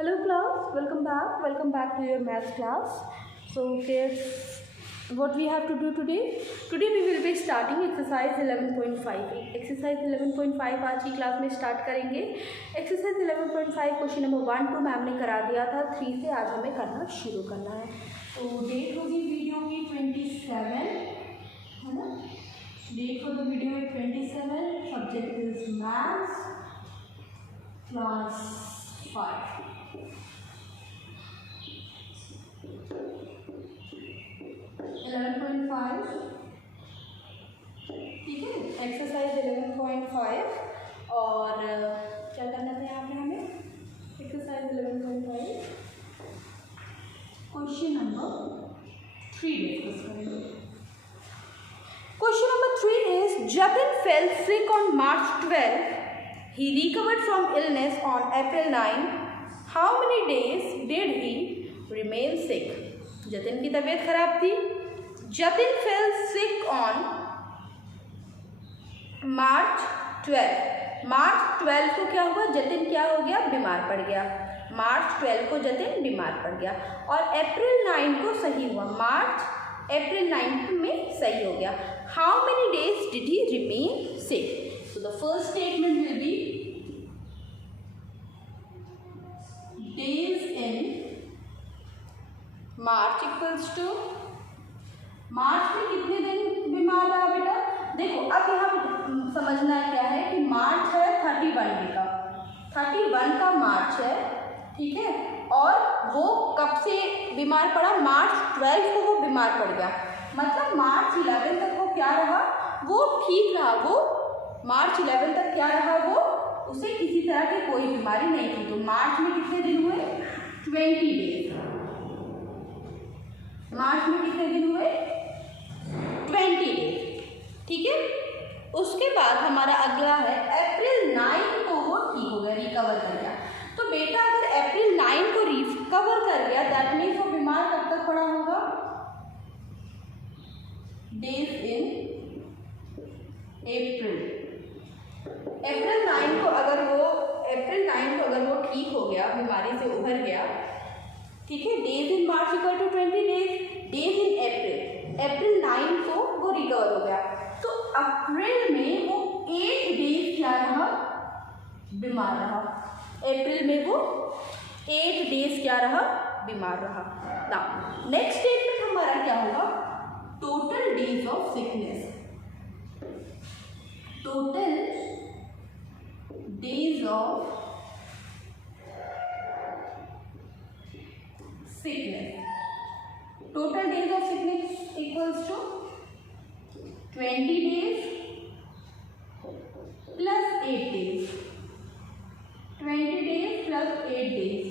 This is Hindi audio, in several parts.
Hello class, welcome back to your math class. So kids, what we have to do today? Today we will be starting exercise 11.5. Exercise 11.5 आज की क्लास में स्टार्ट करेंगे. Exercise 11.5 क्वेश्चन नंबर 1 2 मैम ने करा दिया था. 3 से आज हमें करना शुरू करना है. तो डेट होगी वीडियो की 27 है ना. डेट फॉर द वीडियो है 27. Subject is maths class 5. 11.5 ठीक है. एक्सरसाइज 11.5 और क्या करना था यहाँ पे हमें. एक्सरसाइज 11.5 क्वेश्चन नंबर 3 डिस्कस करेंगे. Question number 3 is Jatin fail sick on March 12. He recovered from illness on April 9. How many days did he remain sick? Jatin की तबीयत खराब थी. Jatin fail sick on March 12. मार्च 12 को क्या हुआ. जतिन क्या हो गया, बीमार पड़ गया. मार्च 12 को जतिन बीमार पड़ गया और अप्रैल 9 को सही हुआ. मार्च अप्रैल 9 में सही हो गया. How many days did he remain sick. So the first statement will be days in March equals to मार्च में कितने दिन बीमार रहा बेटा. देखो अब यहाँ समझना क्या है कि मार्च है 31 डे का. 31 का मार्च है, ठीक है. और वो कब से बीमार पड़ा, मार्च 12 को वो बीमार पड़ गया. मतलब मार्च 11 तक वो क्या रहा, वो ठीक रहा. वो मार्च 11 तक क्या रहा, वो उसे किसी तरह की कोई बीमारी नहीं थी. तो मार्च में कितने दिन हुए, 20 डेज. मार्च में कितने दिन हुए, 20 डेज. ठीक है. उसके बाद हमारा अगला है अप्रैल 9 को वो ठीक हो गया, रिकवर कर गया. तो बेटा अगर अप्रैल 9 को रिकवर कर गया दैट मीन्स वो बीमार कब तक पड़ा होगा, डेज इन अप्रैल. अप्रैल 9 को अगर वो ठीक हो गया, बीमारी से उभर गया, ठीक है. Days in March equal to 20 days. Days in April 9 को वो रिकवर हो गया. तो अप्रैल में वो 8 डेज क्या रहा, बीमार रहा. अप्रैल में वो 8 डेज क्या रहा, बीमार रहा. नाउ नेक्स्ट स्टेटमेंट हमारा क्या होगा, total days of sickness. Total days of sickness. Total days of sickness equals to 20 days plus 8 days. 20 days plus 8 days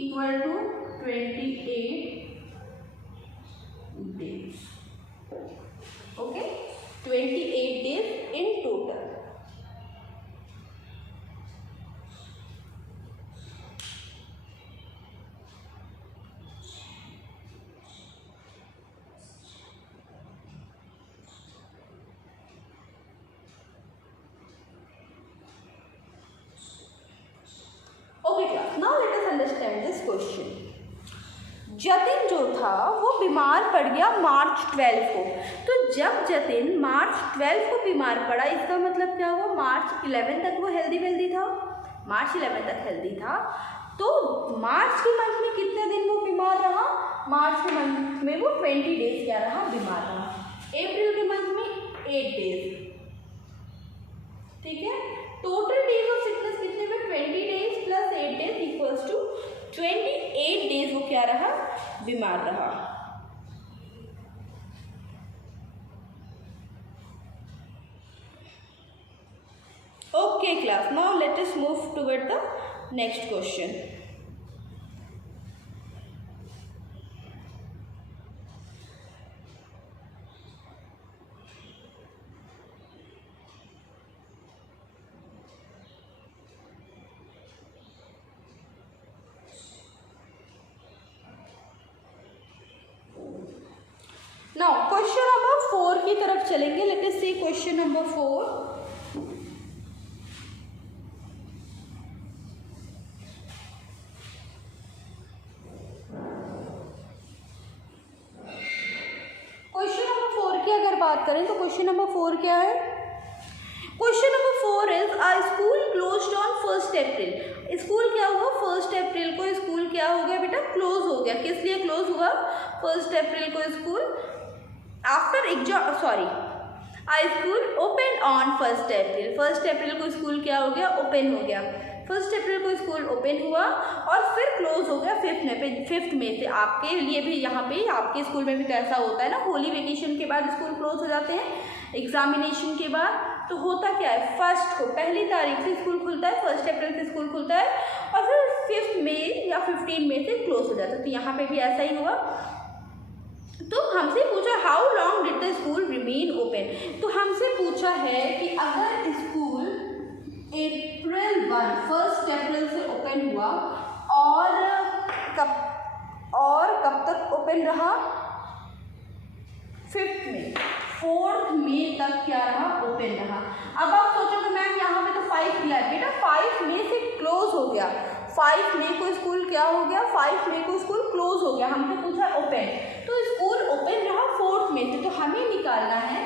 equal to 28 days. Okay, 28 days in total. Now let us understand this question. Jatin जो था वो बीमार पड़ गया मार्च 12 को. तो जब जतिन मार्च 12 को बीमार पड़ा इसका मतलब क्या हुआ, मार्च 11 तक वो हेल्दी था. मार्च 11 तक हेल्दी था. तो मार्च के मंथ में कितने दिन वो बीमार रहा, मार्च के मंथ में वो 20 डेज क्या रहा, बीमार रहा. अप्रैल के मंथ में 8 डेज. ठीक है. टोटल डेज ऑफ सिकनेस कितने में, 20 days plus 8 days equals to 28 days वो क्या रहा, बीमार रहा. Okay class, now let us move toward the next question. Now question number 4 की तरफ चलेंगे. Let us see question number 4. बात करें तो क्वेश्चन नंबर 4 क्या है? Question number 4 is a school closed on 1 April. School क्या हुआ? 1 अप्रैल को स्कूल क्या हो गया बेटा? क्लोज हो गया। किस लिए क्लोज हुआ 1 अप्रैल को school? After exam, sorry, school open on 1 अप्रैल। 1 अप्रैल को स्कूल क्या हो गया? ओपन हो गया। 1 अप्रैल को स्कूल ओपन हुआ और फिर क्लोज हो गया 5 मई से। आपके लिए भी यहाँ पे आपके स्कूल में भी तो ऐसा होता है ना, होली वेकेशन के बाद स्कूल क्लोज हो जाते हैं, एग्जामिनेशन के बाद। तो होता क्या है, फर्स्ट को पहली तारीख से स्कूल खुलता है, 1 अप्रैल से स्कूल खुलता है और फिर 5 मई या 15 मई से क्लोज हो जाता है। तो यहाँ पे भी ऐसा ही हुआ। तो हमसे पूछा how long did the school remain open. तो हमसे पूछा है कि अगर स्कूल अप्रैल 1 अप्रैल से ओपन हुआ और कब तक ओपन रहा? 5 मई, 4 मई तक क्या रहा? ओपन रहा। अब आप सोचोगे मैम यहाँ पे तो 5 दिया है बेटा, 5 मई से क्लोज हो गया। 5 मई को स्कूल क्या हो गया? 5 मई को स्कूल क्लोज हो गया। हमसे पूछा ओपन, तो स्कूल ओपन रहा 4 मई से। तो हमें निकालना है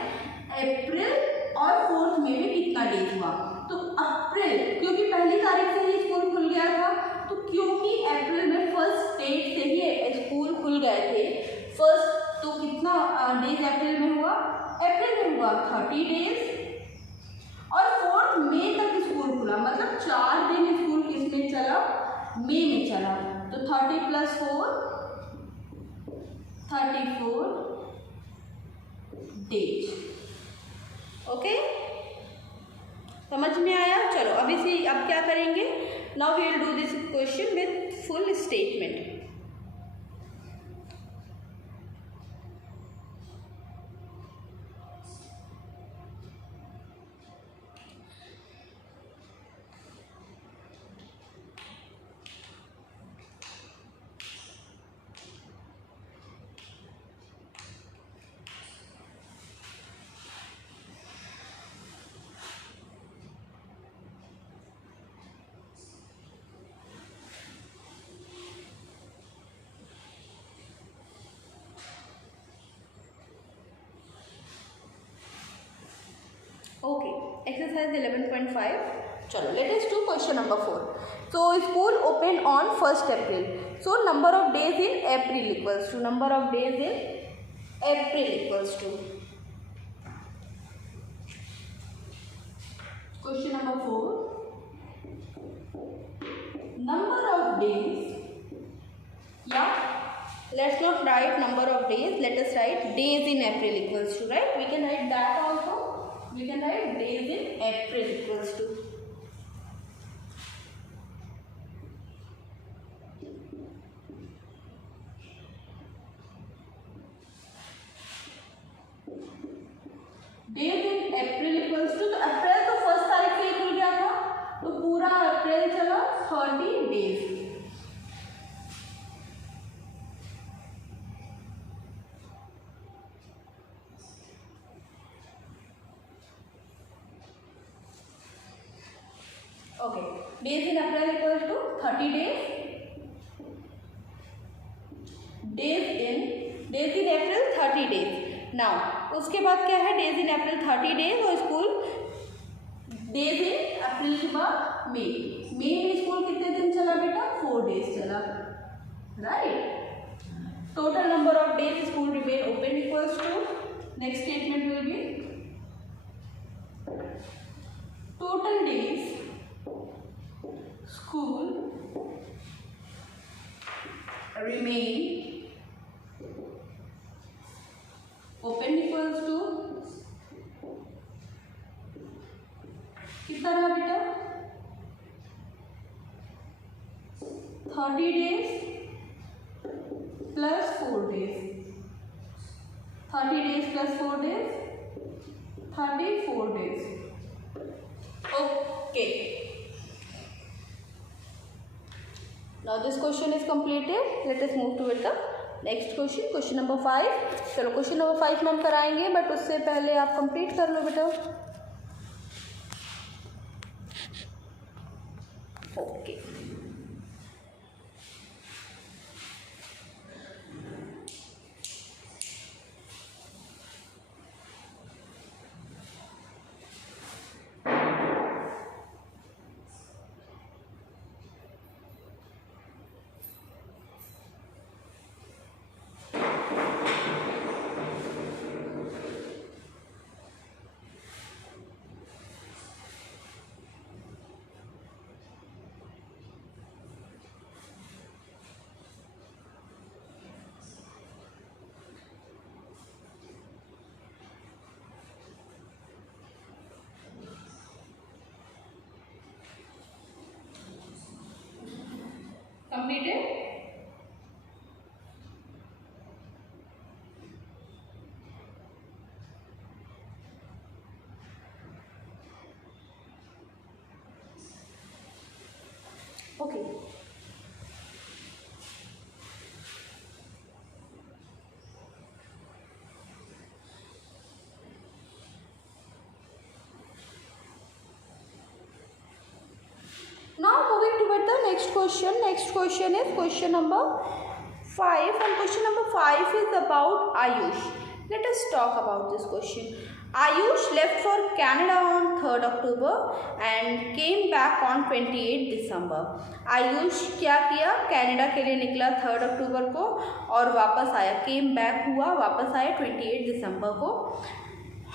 अप्रैल और 4 मई में कितना डेज हुआ। तो अप्रैल, क्योंकि पहली तारीख से ही स्कूल खुल गया था, तो क्योंकि अप्रैल में 1 डेट से ही स्कूल खुल गए थे फर्स्ट, तो कितना डेज अप्रैल में हुआ? अप्रैल में हुआ 30 डेज और 4 मई तक स्कूल खुला, मतलब 4 दिन स्कूल किसमें चला? मई में चला। तो 30 + 4 34 डेज। ओके, समझ में आया? चलो अब क्या करेंगे? Now we will do this question with full statement. Okay, exercise 11.5। चलो let us do question number 4। So school open on 1 April. So number of days in April equals to, number of days in April equals to, question number 4, number of days, या let's not write number of days, let us write days in April equals to, right? We can write that also. We can write days in April equals to, days in April equals to, तो अप्रैल तो 1 तारीख से ही खुल गया था, तो पूरा अप्रैल चला 30 days. Okay, days in April equals to 30 days. Days in April 30 days. Now उसके बाद क्या है? डेज इन अप्रैल 30 डेज और स्कूल डेज इन अप्रैल के बाद मई में स्कूल कितने दिन चला बेटा? 4 डेज चला, right. Total number of days school remain open equals to, next statement will be total days school remain open equals to कितना रहा बेटा? 30 days plus 4 days, 30 days plus 4 days, 34 days. Okay. Now this question is completed. Let us move to the next question. Question number 5. चलो क्वेश्चन नंबर 5 में हम कराएंगे, बट उससे पहले आप कंप्लीट कर लो बेटा। Okay, completed. Okay, now moving toward the next question. Next question is question number 5, and question number 5 is about Ayush. Let us talk about this question. Ayush left for Canada on 3rd October and came back on 28 December. Ayush क्या किया, कनाडा के लिए निकला 3rd अक्टूबर को और वापस आया, केम बैक हुआ, वापस आया 28 दिसंबर को.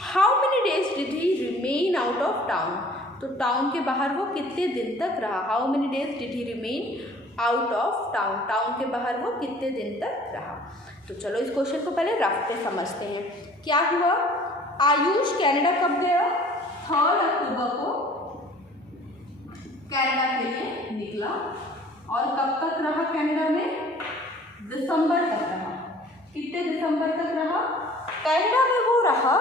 How many days did he remain out of town, तो टाउन के बाहर वो कितने दिन तक रहा. How many days did he remain out of town, town के बाहर वो कितने दिन तक रहा. तो चलो इस क्वेश्चन को पहले रफ पे समझते हैं. क्या हुआ, आयुष कनाडा कब गया, 3rd अक्टूबर को कनाडा के लिए निकला और कब तक रहा कनाडा में, दिसंबर तक रहा. कितने दिसंबर तक रहा कनाडा में, वो रहा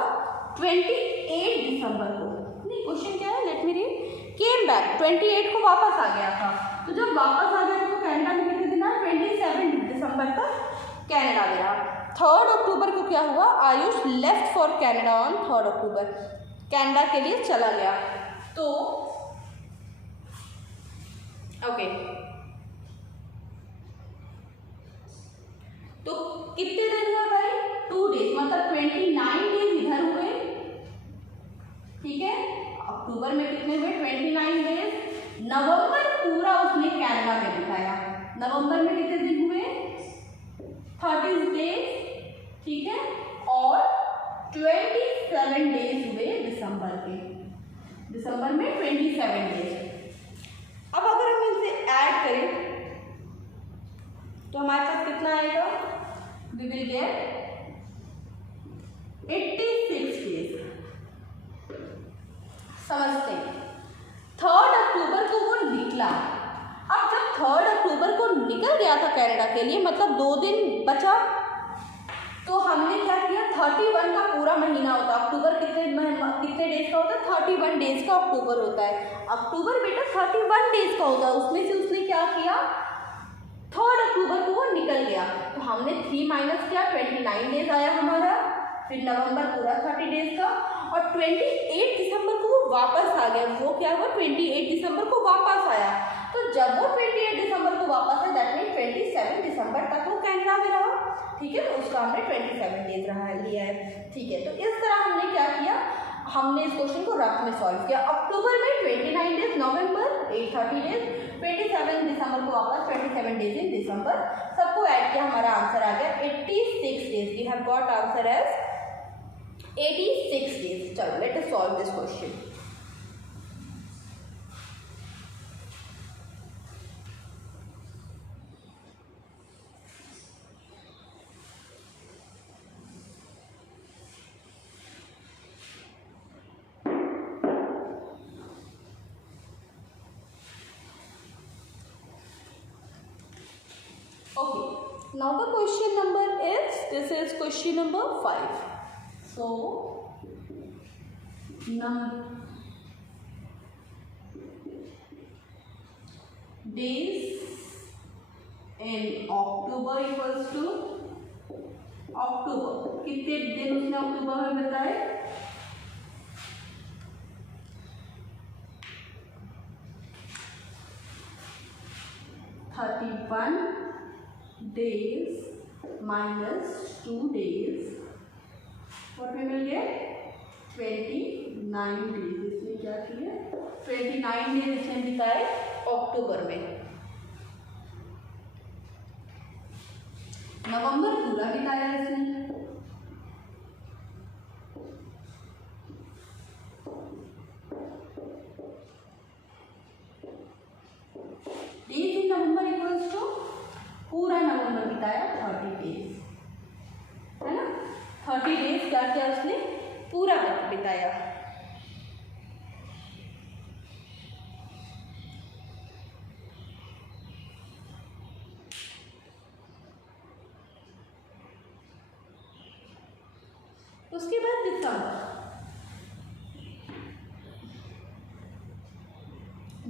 28 दिसंबर को. नहीं, क्वेश्चन क्या है, let me read. Came back, 28 को वापस आ गया था. तो जब वापस आ गया तो कनाडा में कितने दिन आया, 27 दिसंबर तक कनाडा गया. 3rd अक्टूबर को क्या हुआ, Ayush left for Canada on 3rd October, Canada के लिए चला गया. तो ओके, तो कितने दिन हुआ भाई, 2 डेज, मतलब 29 डेज इधर हुए. ठीक है, अक्टूबर में कितने हुए, 29 डेज. नवंबर पूरा उसने कनाडा में बिताया. नवंबर में कितने दिन हुए, 30 डेज. ठीक है, और 27 डेज हुए दिसंबर के. दिसंबर में 27 डेज. अब अगर हम इनसे ऐड करें तो हमारे पास कितना आएगा, वी विल गेट 86 डेज. समझते हैं, 3rd अक्टूबर को वो निकला. अब जब 3rd अक्टूबर को निकल गया था कनाडा के लिए, मतलब 2 दिन बचा, तो हमने क्या किया, 31 का पूरा महीना होता है. अक्टूबर कितने डेज का होता है, 31 डेज का अक्टूबर होता है. अक्टूबर बेटा 31 डेज का होता है. उसमें से उसने क्या किया, 3rd अक्टूबर को वो निकल गया, तो हमने 3 माइनस किया, 29 डेज आया हमारा. फिर नवंबर पूरा 30 डेज का, और 28 दिसंबर को वो वापस आ गया. वो क्या हुआ, 28 दिसंबर को वापस आया. तो जब वो 28 दिसंबर को वापस आया, दैट मीन 27 दिसंबर तक वो कनाडा में रहा. ठीक है, तो उसका हमने 27 डेज रहा लिया है. ठीक है, तो इस तरह हमने क्या किया, हमने इस क्वेश्चन को रफ में सॉल्व किया. अक्टूबर में 29 डेज, नवंबर 30 डेज, 27 दिसंबर को वापस 27 डेज इन दिसंबर. सबको ऐड किया, हमारा आंसर आ गया 86 days. We have got answer as 86 days. चलो let us solve this question. Okay, now the question number is, this is question number 5. So, days in October equals to October. कितने दिन उसने अक्टूबर में बताए, 31 days minus 2 days, what we will get, 29 days. इसमें क्या किया, 29 डेज इसने बिताए अक्टूबर में. नवंबर पूरा बिताया इसने. Days in November equals to पूरा नवंबर बिताया 30 डेज, है ना. 30 डेज क्या किया उसने, पूरा बिताया. उसके बाद दिसंबर,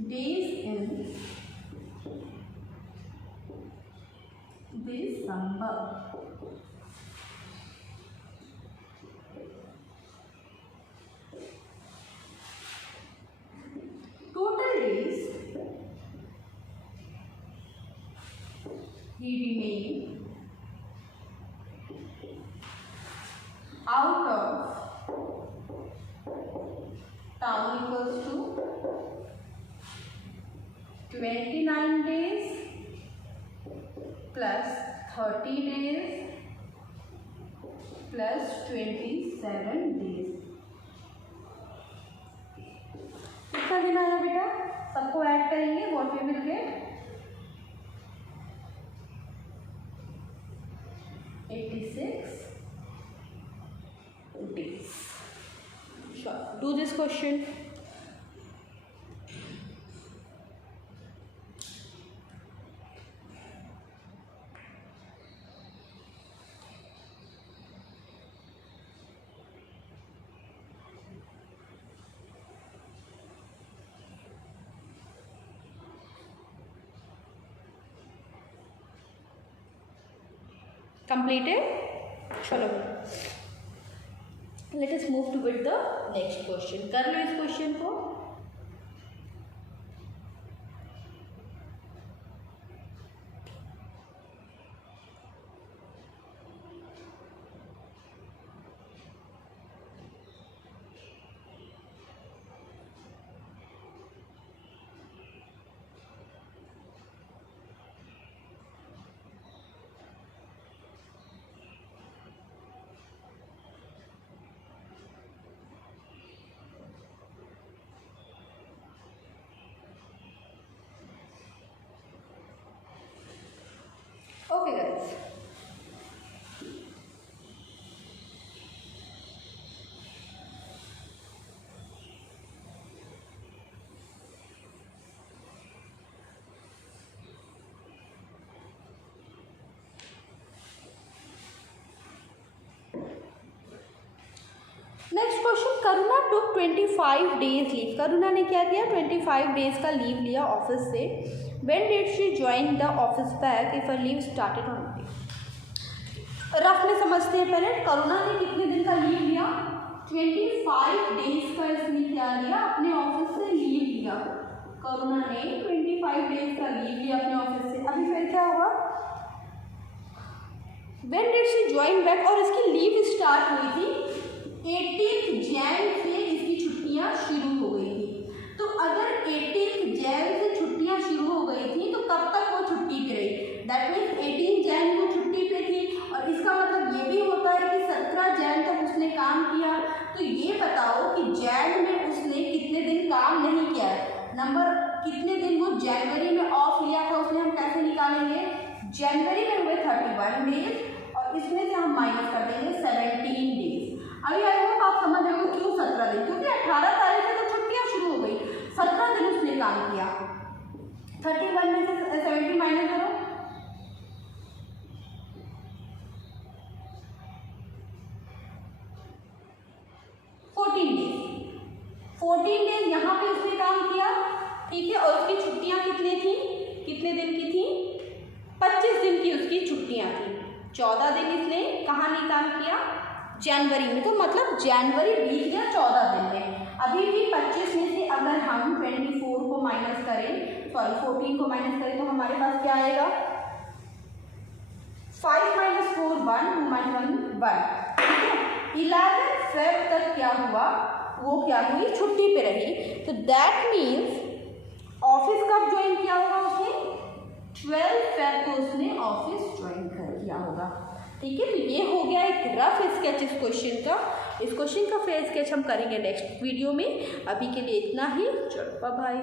days in December, total days he remained out of town equals to 29 days plus 30 days plus 27 days। कितना दिन आया बेटा? सबको ऐड करेंगे, what we will get 86 days। Sure, do this question। Completed? चलो, let us move to with the next question। कर लो इस क्वेश्चन को। Okay guys, नेक्स्ट क्वेश्चन, करुणा टुक 25 डेज लीव। करुणा ने क्या किया? 25 डेज का लीव लिया ऑफिस से। When did she join the office back if her leave started on Monday. Rough में समझते हैं पहले। करुणा ने कितने दिन का लीव लिया? 25 डेज का इसने क्या लिया? अपने ऑफिस से लीव लिया। करुणा ने 25 डेज का लीव लिया अपने ऑफिस से। अभी फिर क्या होगा? When did she join back, और इसकी लीव स्टार्ट हुई थी 18 जैन से, इसकी छुट्टियां शुरू हो गई थी। तो अगर 18 जैन से छुट्टियां शुरू हो गई थी तो कब तक वो छुट्टी पे रही? दैट मीन्स 18 जैन वो छुट्टी पे थी, और इसका मतलब ये भी होता है कि 17 जैन तक उसने काम किया। तो ये बताओ कि जैन में उसने कितने दिन काम नहीं किया है। नंबर कितने दिन वो जनवरी में ऑफ लिया था उसने, हम कैसे निकालेंगे? जनवरी में हुए 31 डेज और इसमें से हम माइनस कर देंगे 17 डेज। अभी आई होप आप समझ रहे हो क्यों 17 दिन, क्योंकि 18 तारीख से तो छुट्टियां शुरू हो गई, 17 दिन उसने काम किया। 31 में से 70 माइनस करो, 14 डेज यहाँ पे उसने काम किया, ठीक है। और उसकी छुट्टियां कितने थी? कितने दिन की थी? 25 दिन की उसकी छुट्टियां थी। 14 दिन इसने कहाँ नहीं काम किया? जनवरी में। तो मतलब जनवरी बीत गया 14 दिन में। अभी भी 25 में से अगर हम 24 को माइनस करें, सॉरी 14 को माइनस करें तो हमारे पास क्या आएगा? 5 माइनस 4 1, 2 माइनस 1 1, ठीक है। 11 फेब तक क्या हुआ? वो क्या हुई? छुट्टी पे रही। तो दैट मीन्स ऑफिस कब ज्वाइन किया होगा उसने? 12 फेब को उसने ऑफिस ज्वाइन कर किया होगा, ठीक है। तो ये हो गया एक रफ स्केच इस क्वेश्चन का। इस क्वेश्चन का फेयर स्केच हम करेंगे नेक्स्ट वीडियो में। अभी के लिए इतना ही, चलो बाय बाय।